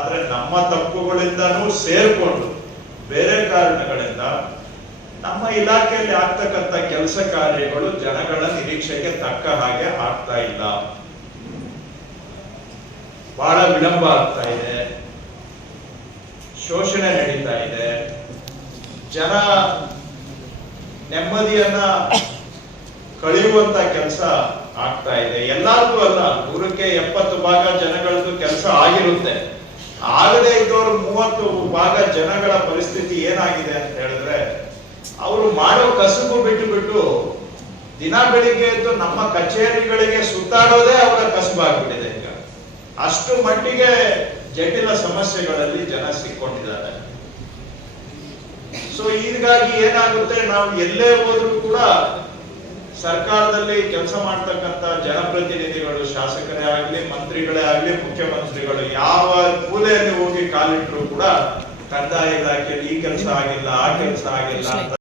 ಆದ್ರೆ ನಮ್ಮ ತಪ್ಪುಗಳಿಂದನೂ ಸೇರ್ಕೊಂಡು ಬೇರೆ ಕಾರಣಗಳಿಂದ ನಮ್ಮ ಇಲಾಖೆಯಲ್ಲಿ ಆಗ್ತಕ್ಕಂಥ ಕೆಲಸ ಕಾರ್ಯಗಳು ಜನಗಳ ನಿರೀಕ್ಷೆಗೆ ತಕ್ಕ ಹಾಗೆ ಆಗ್ತಾ ಇಲ್ಲ. ಬಹಳ ವಿಳಂಬ ಆಗ್ತಾ ಇದೆ, ಶೋಷಣೆ ನಡೀತಾ ಇದೆ, ಜನ ನೆಮ್ಮದಿಯನ್ನ ಕಳೆಯುವಂತ ಕೆಲಸ ಆಗ್ತಾ ಇದೆ. ಎಲ್ಲಾರ್ಗೂ ಅಲ್ಲ, 100ಕ್ಕೆ 70 ಭಾಗ ಜನಗಳದ್ದು ಕೆಲಸ ಆಗಿರುತ್ತೆ. ಆಗದೆ ಇದ್ದವರು 30 ಭಾಗ ಜನಗಳ ಪರಿಸ್ಥಿತಿ ಏನಾಗಿದೆ ಅಂತ ಹೇಳಿದ್ರೆ, ಅವರು ಮಾಡೋ ಕಸುಬು ಬಿಟ್ಟು ದಿನ ಬೆಳಿಗ್ಗೆ ಎದ್ದು ನಮ್ಮ ಕಚೇರಿಗಳಿಗೆ ಸುತ್ತಾಡೋದೇ ಅವರ ಕಸುಬಾಗ್ಬಿಟ್ಟಿದೆ. ಈಗ ಅಷ್ಟು ಮಟ್ಟಿಗೆ ಜಟಿಲ ಸಮಸ್ಯೆಗಳಲ್ಲಿ ಜನ ಸಿಕ್ಕೊಂಡಿದ್ದಾರೆ. ಸೊ ಹೀಗಾಗಿ ಏನಾಗುತ್ತೆ, ನಾವು ಎಲ್ಲೇ ಹೋದ್ರೂ ಕೂಡ ಸರ್ಕಾರದಲ್ಲಿ ಕೆಲಸ ಮಾಡ್ತಕ್ಕಂಥ ಜನಪ್ರತಿನಿಧಿಗಳು, ಶಾಸಕರೇ ಆಗ್ಲಿ, ಮಂತ್ರಿಗಳೇ ಆಗ್ಲಿ, ಮುಖ್ಯಮಂತ್ರಿಗಳು ಯಾವ ಮೂಲೆಯಲ್ಲಿ ಹೋಗಿ ಕಾಲಿಟ್ಟರು ಕೂಡ ಕಂದಾಯ ಇಲಾಖೆಯಲ್ಲಿ ಈ ಕೆಲಸ ಆಗಿಲ್ಲ, ಆ ಕೆಲಸ ಆಗಿಲ್ಲ ಅಂತ